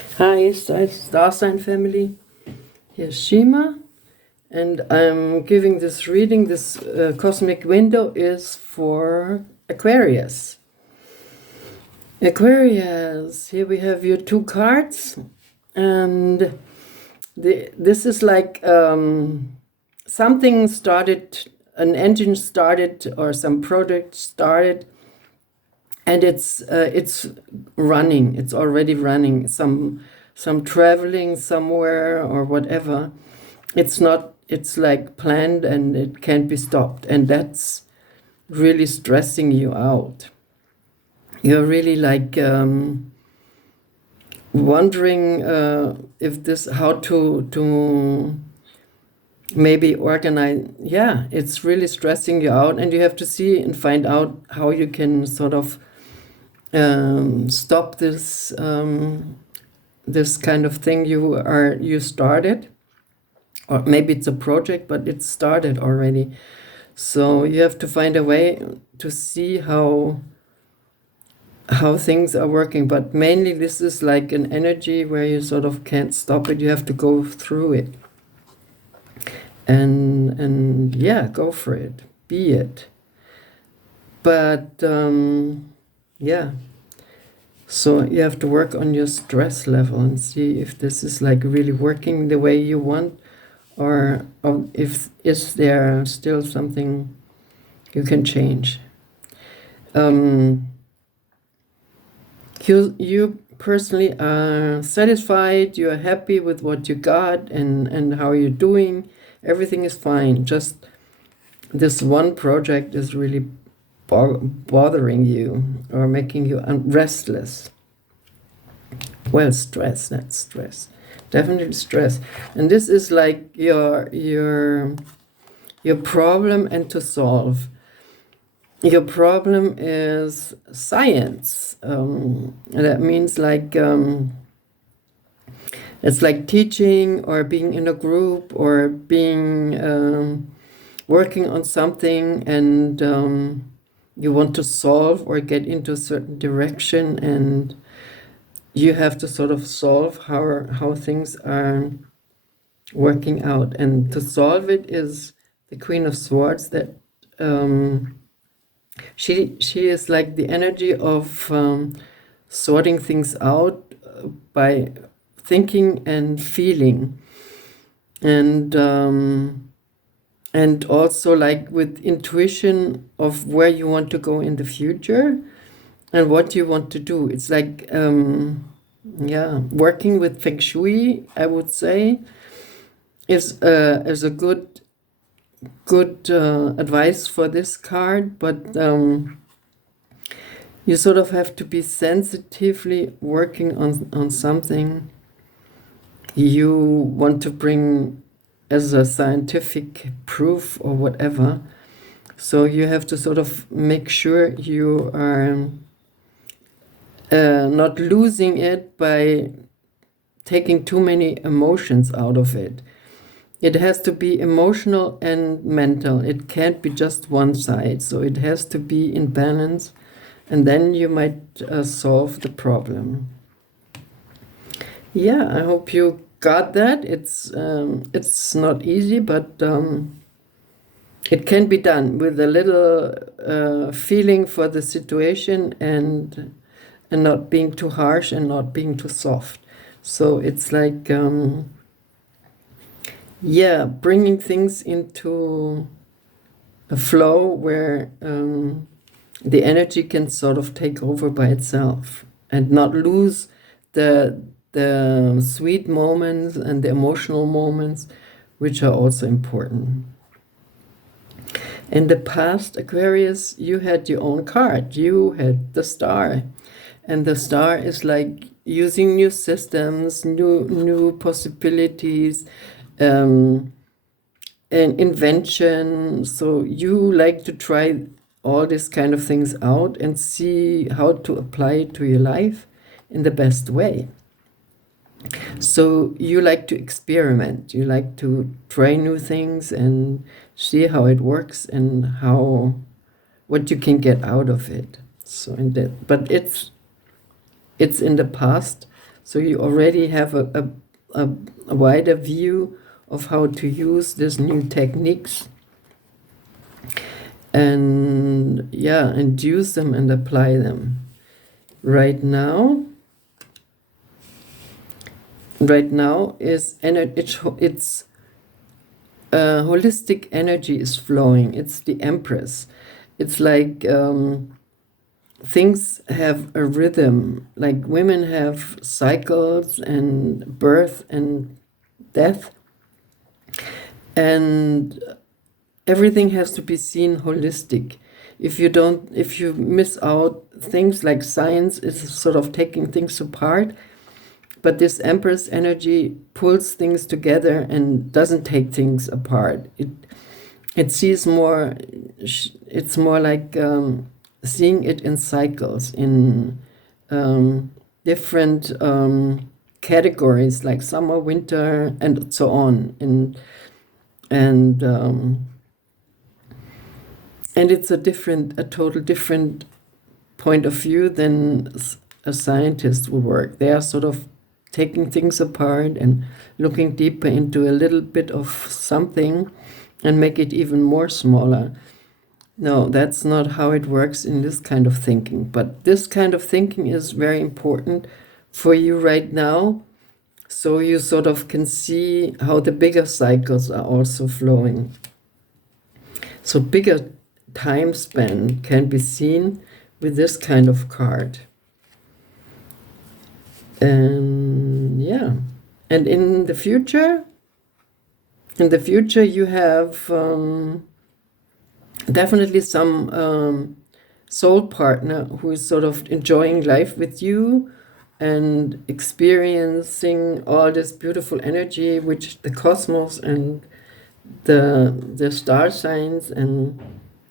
Hi, Star Sign family. Here's Shima, and I'm giving this reading. This cosmic window is for Aquarius. Aquarius, here we have your two cards, and this is like something started, an engine started, or some project started, and it's running. It's already running. Some traveling somewhere or whatever. It's like planned and it can't be stopped, and that's really stressing you out. You're really like wondering if this how to maybe organize. Yeah, it's really stressing you out, and you have to see and find out how you can sort of stop this kind of thing you started, or maybe it's a project but it's started already. So you have to find a way to see how things are working, but mainly this is like an energy where you sort of can't stop it. You have to go through it, and yeah, go for it, be it. But yeah, so you have to work on your stress level and see if this is like really working the way you want, or if is there still something you can change. You personally are satisfied, you are happy with what you got and how you're doing. Everything is fine. Just this one project is really bothering you or making you restless. Well, stress, that's stress. Definitely stress. And this is like your problem and to solve. Your problem is science. That means like it's like teaching or being in a group or being working on something, and you want to solve or get into a certain direction, and you have to sort of solve how things are working out. And to solve it is the Queen of Swords. That she is like the energy of sorting things out by thinking and feeling, and also like with intuition of where you want to go in the future and what you want to do. It's like yeah, working with feng shui, I would say, is a good advice for this card. But you sort of have to be sensitively working on something you want to bring as a scientific proof or whatever. So you have to sort of make sure you are not losing it by taking too many emotions out of it. It has to be emotional and mental. It can't be just one side. So it has to be in balance, and then you might solve the problem. Yeah, I hope you got that. It's not easy, but it can be done with a little feeling for the situation, and not being too harsh and not being too soft. So it's like yeah, bringing things into a flow where the energy can sort of take over by itself and not lose the sweet moments and the emotional moments, which are also important. In the past, Aquarius, you had your own card. You had the star, and the star is like using new systems, new possibilities, and invention. So you like to try all these kind of things out and see how to apply it to your life in the best way. So you like to experiment, you like to try new things and see how it works and what you can get out of it. So in that, but it's in the past, So you already have a wider view of how to use these new techniques and use them and apply them. Right now is it's holistic energy is flowing. It's the empress. It's like things have a rhythm, like women have cycles and birth and death, and everything has to be seen holistic. If you miss out, things like science is sort of taking things apart, but this empress energy pulls things together and doesn't take things apart. It sees more. It's more like seeing it in cycles, in different categories, like summer, winter, and so on. And it's a total different point of view than a scientist will work. They are sort of taking things apart and looking deeper into a little bit of something and make it even more smaller. No, that's not how it works in this kind of thinking. But this kind of thinking is very important for you right now, so you sort of can see how the bigger cycles are also flowing. So bigger time span can be seen with this kind of card. And and in the future you have definitely some soul partner who is sort of enjoying life with you and experiencing all this beautiful energy which the cosmos and the star signs and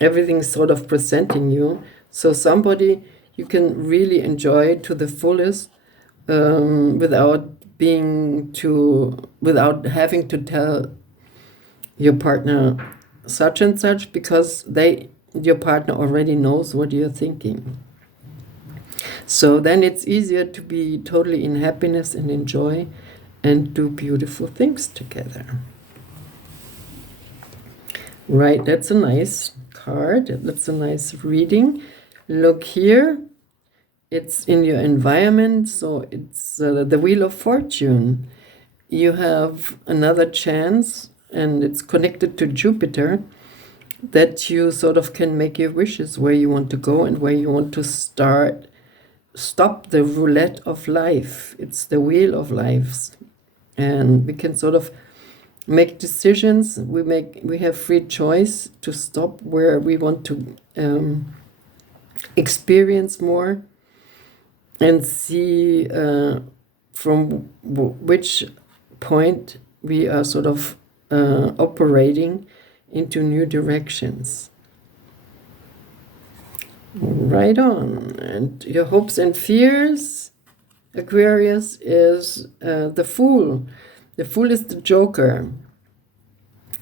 everything is sort of presenting you. So somebody you can really enjoy to the fullest, without having to tell your partner such and such, because your partner already knows what you're thinking. So then it's easier to be totally in happiness and enjoy and do beautiful things together. Right, that's a nice card. That's a nice reading. Look here. It's in your environment, so it's the Wheel of Fortune. You have another chance, and it's connected to Jupiter, that you sort of can make your wishes where you want to go and where you want to stop the roulette of life. It's the wheel of lives, and we can sort of make decisions. We have free choice to stop where we want to experience more and see from which point we are sort of operating into new directions. Right on. And your hopes and fears, Aquarius, is the Fool. The Fool is the Joker.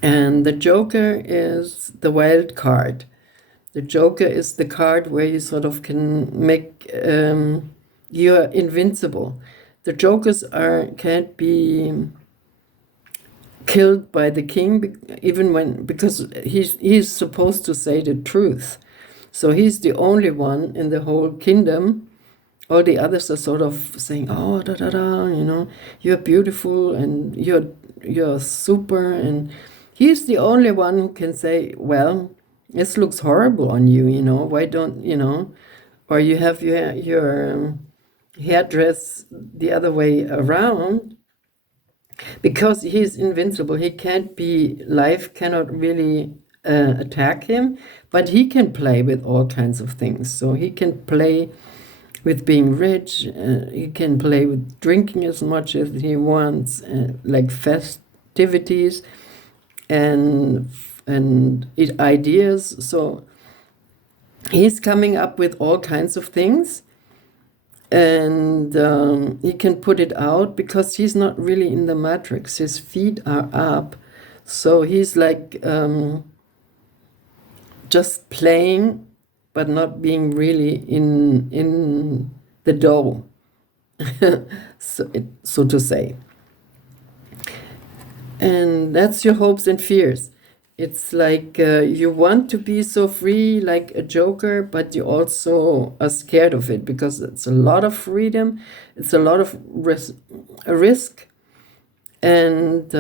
And the Joker is the wild card. The Joker is the card where you sort of can make you're invincible. The Jokers can't be killed by the king, because he's supposed to say the truth. So he's the only one in the whole kingdom. All the others are sort of saying, "Oh, da da da, you're beautiful and you're super," and he's the only one who can say, "Well, this looks horrible on you. Why don't or you have your hairdress the other way around." Because he's invincible, life cannot really attack him, but he can play with all kinds of things. So he can play with being rich, he can play with drinking as much as he wants, like festivities and ideas. So he's coming up with all kinds of things. And he can put it out because he's not really in the matrix. His feet are up. So he's like just playing, but not being really in the dough. so to say. And that's your hopes and fears. It's like you want to be so free like a joker, but you also are scared of it because it's a lot of freedom, it's a lot of risk. And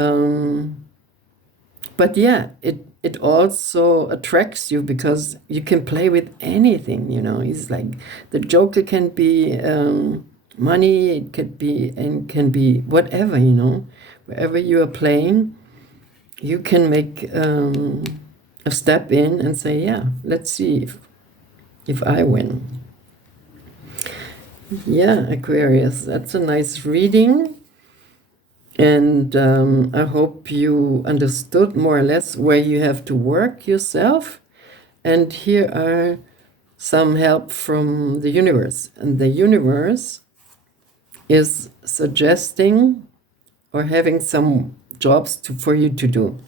but yeah, it also attracts you because you can play with anything, you know. It's like the joker can be money, it can be whatever, you know. Wherever you are playing, you can make a step in and say, yeah, let's see if I win. Yeah, Aquarius, that's a nice reading. And I hope you understood more or less where you have to work yourself. And here are some help from the universe. And the universe is suggesting or having some jobs for you to do.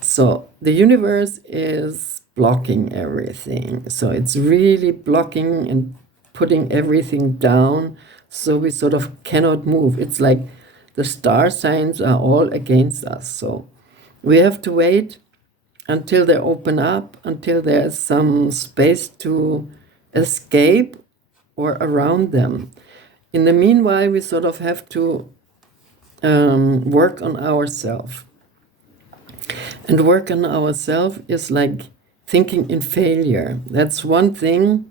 So the universe is blocking everything. So it's really blocking and putting everything down. So we sort of cannot move. It's like the star signs are all against us. So we have to wait until they open up, until there's some space to escape or around them. In the meanwhile, we sort of have to work on ourselves. And work on ourselves is like thinking in failure. That's one thing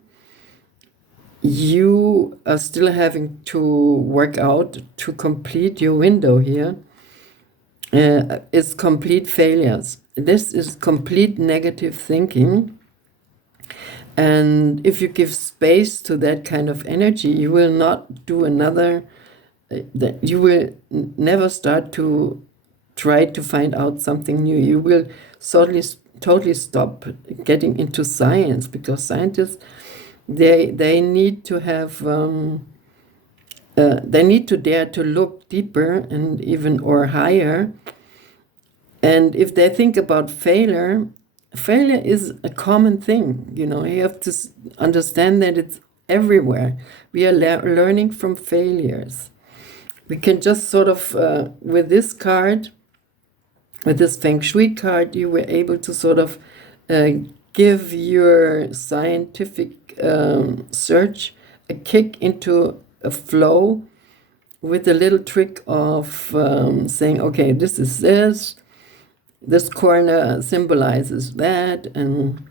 you are still having to work out to complete your window here. Is complete failures. This is complete negative thinking. And if you give space to that kind of energy, you will not do another, you will never start to try to find out something new. You will totally stop getting into science, because scientists, they need to have they need to dare to look deeper and even or higher. And if they think about failure is a common thing. You know, you have to understand that it's everywhere. We are learning from failures. We can just sort of with this card, with this Feng Shui card, you were able to sort of give your scientific search a kick into a flow with a little trick of saying, okay, this is this corner symbolizes that, and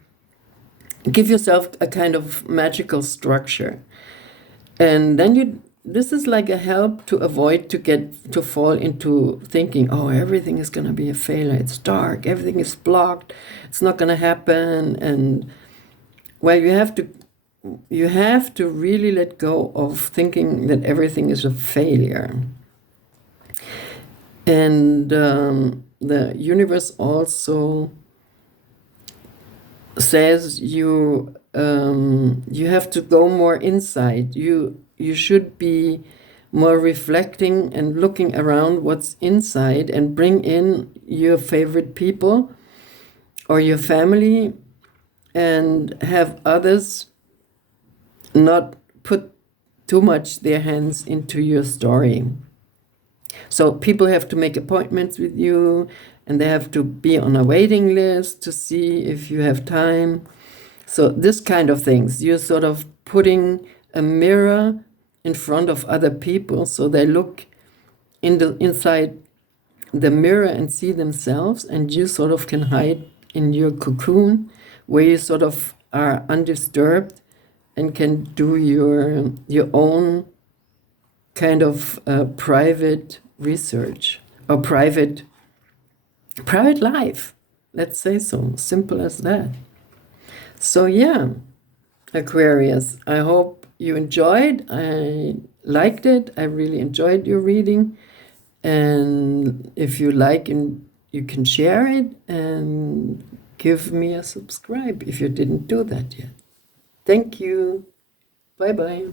give yourself a kind of magical structure. And then this is like a help to avoid to fall into thinking, oh, everything is going to be a failure. It's dark. Everything is blocked. It's not going to happen. And well, you have to really let go of thinking that everything is a failure. And the universe also says you have to go more inside. You should be more reflecting and looking around what's inside, and bring in your favorite people or your family, and have others not put too much their hands into your story. So people have to make appointments with you, and they have to be on a waiting list to see if you have time. So this kind of things, you're sort of putting a mirror in front of other people, so they look inside the mirror and see themselves, and you sort of can hide in your cocoon where you sort of are undisturbed and can do your own kind of private research or private life. Let's say so. Simple as that. So yeah, Aquarius, I hope you enjoyed. I liked it. I really enjoyed your reading. And if you like, and you can share it and give me a subscribe if you didn't do that yet. Thank you. Bye-bye.